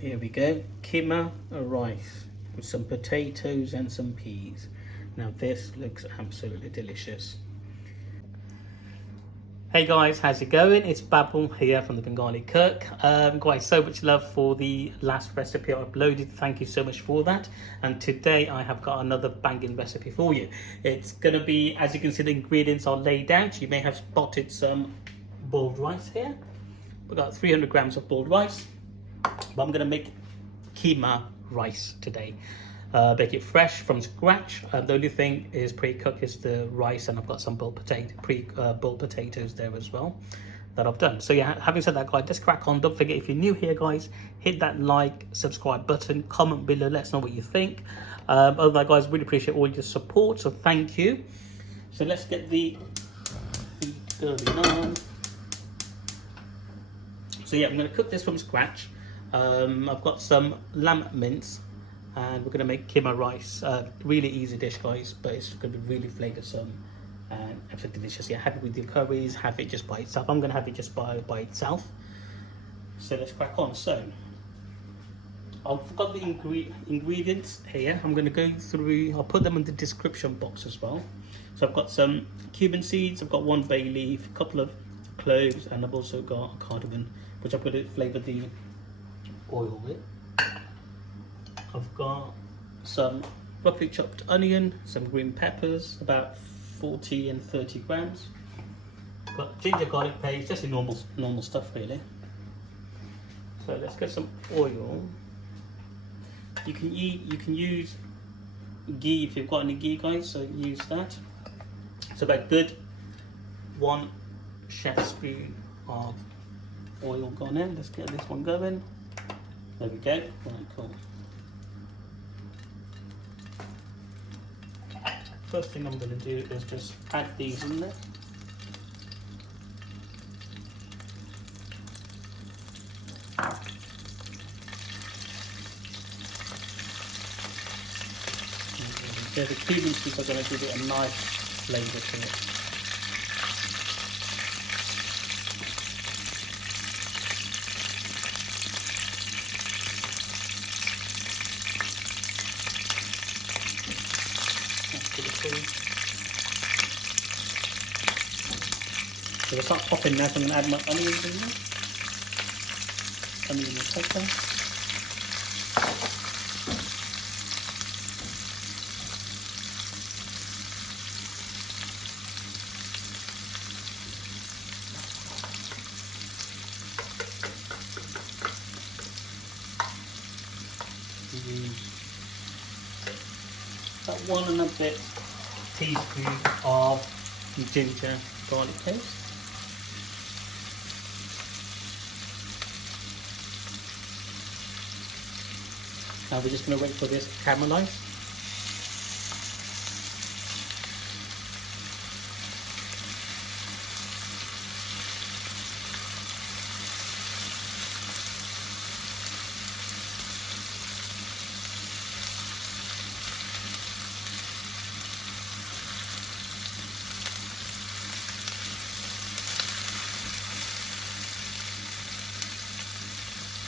Here we go, Keema Rice with some potatoes and some peas. Now this looks absolutely delicious. Hey guys, how's it going? It's Babul here from the Bengali Cook. Guys, so much love for the last recipe I uploaded. Thank you so much for that. And today I have got another banging recipe for you. It's going to be, as you can see, the ingredients are laid out. You may have spotted some boiled rice here. We've got 300 grams of boiled rice. But I'm going to make keema rice today. Make it fresh from scratch. The only thing is pre-cooked is the rice, and I've got some boiled potatoes there as well that I've done. So yeah, having said that, guys, let's crack on. Don't forget, if you're new here, guys, hit that like, subscribe button, comment below, let us know what you think. Other than that, guys, really appreciate all your support, so thank you. So let's get the heat going on. So yeah, I'm going to cook this from scratch. I've got some lamb mince, and we're going to make keema rice. Really easy dish, guys, but it's going to be really flavoursome and absolutely delicious. Yeah, have it with your curries, have it just by itself. I'm going to have it just by itself. So let's crack on. So I've got the ingredients here. I'm going to go through, I'll put them in the description box as well. So I've got some cumin seeds, I've got 1 bay leaf, a couple of cloves, and I've also got cardamom, which I'm going to flavour the oil with. I've got some roughly chopped onion, some green peppers, about 40 and 30 grams. Got ginger garlic paste, just the normal stuff really. So let's get some oil. You can use ghee if you've got any ghee, guys, so use that. So about good 1 chef spoon of oil gone in. Let's get this one going. There we go. Right, cool. First thing I'm going to do is just add these in there. So the cumin seeds are going to give it a nice flavour to it. So we'll start popping now, so I'm going to add my onions in there. Onion and pepper. About 1 and a bit teaspoon of ginger garlic paste. Now we're just going to wait for this to caramelize.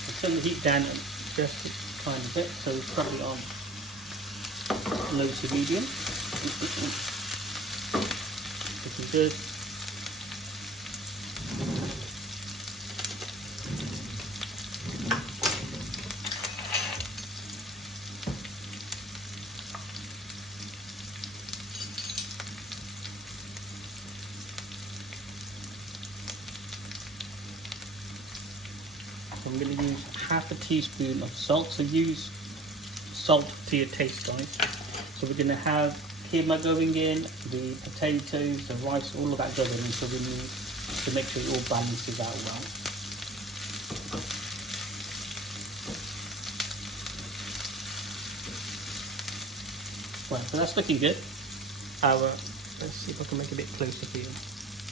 I'll turn the heat down just a tiny bit, so it's probably on low to medium. Looking good. I'm going to use half a teaspoon of salt, so use salt to your taste, guys. So we're going to have keema going in, the potatoes, the rice, all of that going in, so we need to make sure it all balances out well. Right, so that's looking good. Let's see if I can make it a bit closer for you.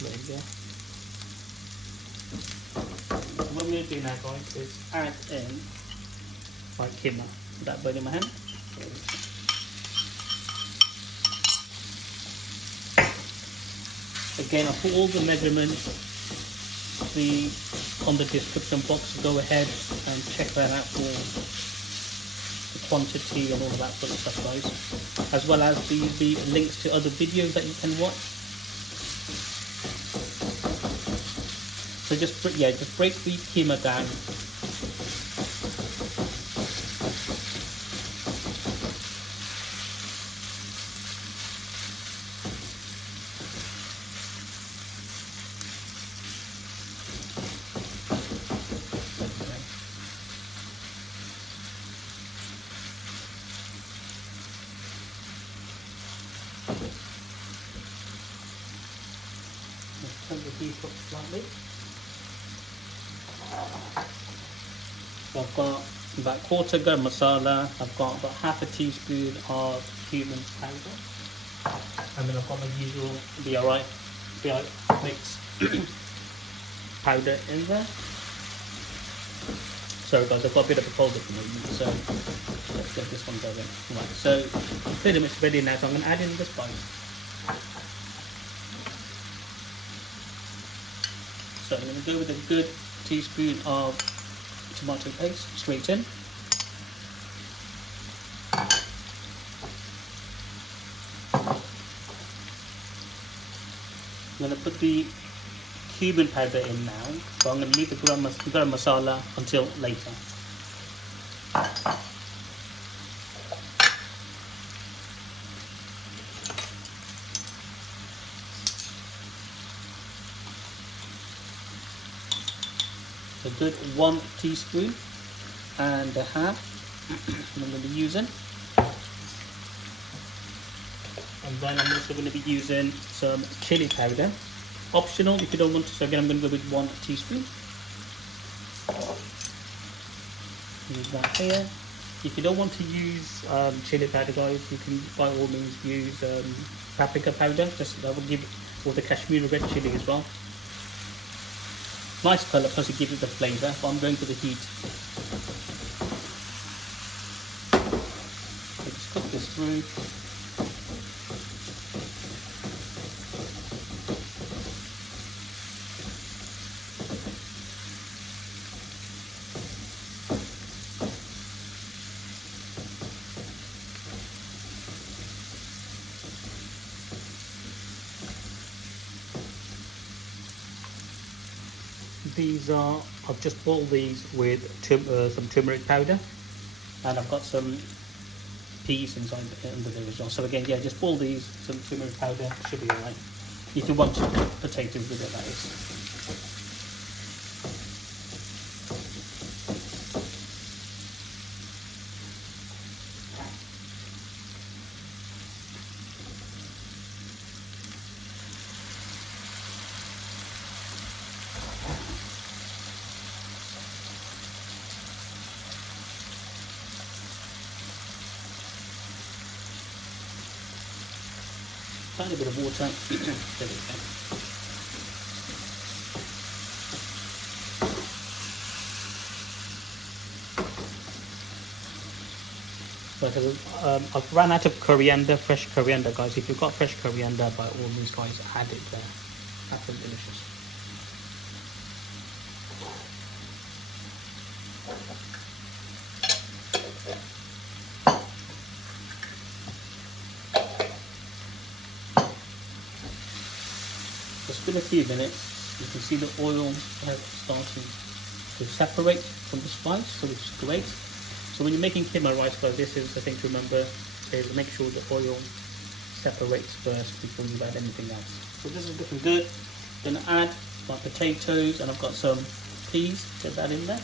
There you go. What I'm going to do now, guys, is add in my keema. That bone in my hand. Again, I put all the measurements, the on the description box. Go ahead and check that out for the quantity and all of that sort of stuff, guys, as well as the links to other videos that you can watch. So just break the keema down. Turn the heat up slightly. So I've got about quarter garam masala, I've got about half a teaspoon of cumin powder, and then I've got my usual BRI mix powder in there. Sorry guys, I've got a bit of a cold at the moment, so let's get this one going. Right, so pretty much ready now, so I'm going to add in the spice. So I'm going to go with a good teaspoon of tomato paste straight in. I'm going to put the cumin powder in now, so I'm going to leave the garam masala until later. A good 1 teaspoon and a half I'm going to be using, and then I'm also going to be using some chili powder, optional if you don't want to. So again, I'm going to go with 1 teaspoon. Use that here. If you don't want to use chili powder, guys, you can by all means use paprika powder. Just that will give it, or the Kashmiri red chili as well. Nice colour, plus it gives it the flavour, but I'm going for the heat. So just cook this through. I've just boiled these with some turmeric powder, and I've got some peas inside under there as well. So again, yeah, just boil these, some turmeric powder, should be alright. If you want to put potatoes with it, that is. Tiny bit of water. There we go. So I've run out of coriander, fresh coriander, guys. If you've got fresh coriander, by all means, guys, add it there. Absolutely delicious. It's been a few minutes. You can see the oil starting to separate from the spice, so which is great. So when you're making keema rice, guys, this is the thing to remember: is make sure the oil separates first before you add anything else. So this is looking good. I'm gonna add my potatoes, and I've got some peas. Get that in there.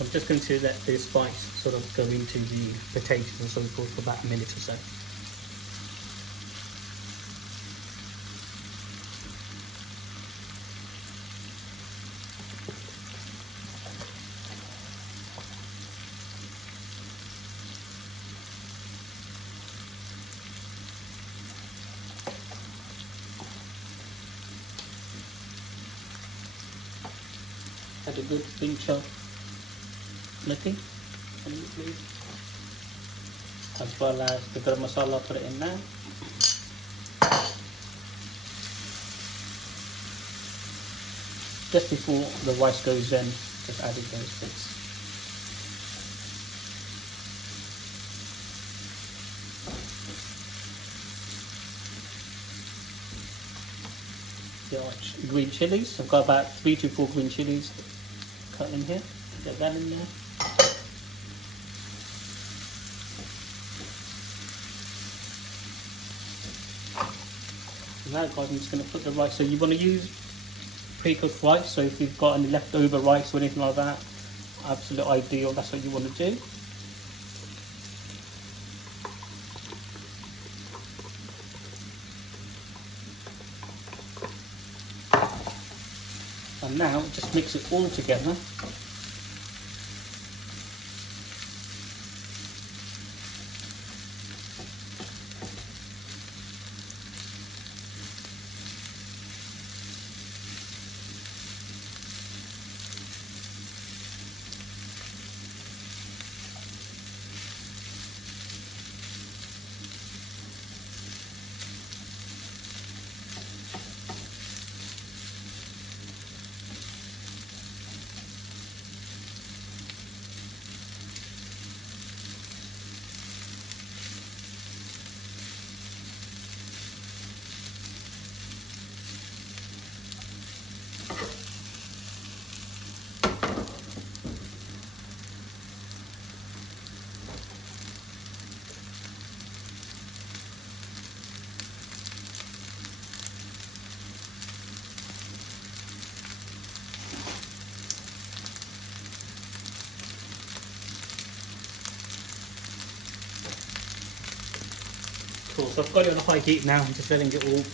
I'm just going to let the spice sort of go into the potatoes and so forth for about a minute or so. Add a good pinch of nutty, please, as well as the garam masala. Put it in now. Just before the rice goes in, just adding those bits. Your green chilies. I've got about 3 to 4 green chilies cut in here. Get that in there. Now guys, I'm just going to put the rice. So you want to use pre-cooked rice, so if you've got any leftover rice or anything like that, absolute ideal, that's what you want to do. And now just mix it all together. Cool, so I've got it on a high heat now. I'm just letting it all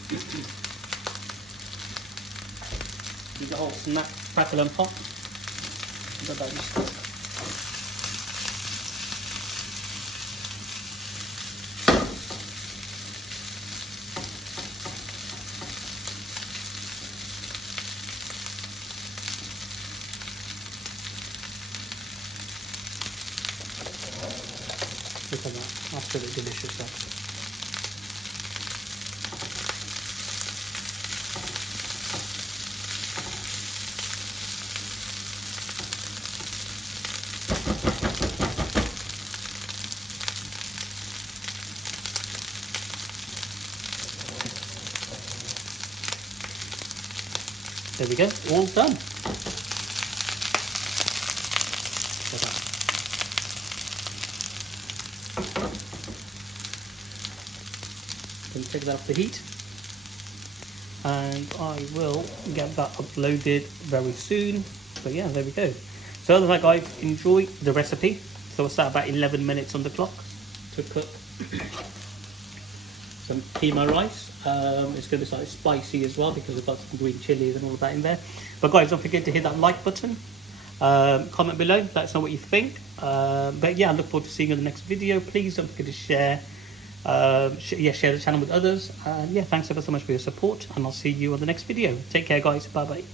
keep the whole snap, crackle and pop. Got that stuck. Look at that, absolutely delicious stuff. There we go, all done. Then take that off the heat, and I will get that uploaded very soon. But yeah, there we go. So other than that, guys, enjoy the recipe. So it's at about 11 minutes on the clock to cook some keema rice. It's going to be slightly spicy as well because we've got some green chilies and all of that in there. But guys, don't forget to hit that like button. Comment below, let us know what you think. But yeah, I look forward to seeing you in the next video. Please don't forget to share share the channel with others. And yeah, thanks ever so much for your support, and I'll see you on the next video. Take care, guys. Bye bye.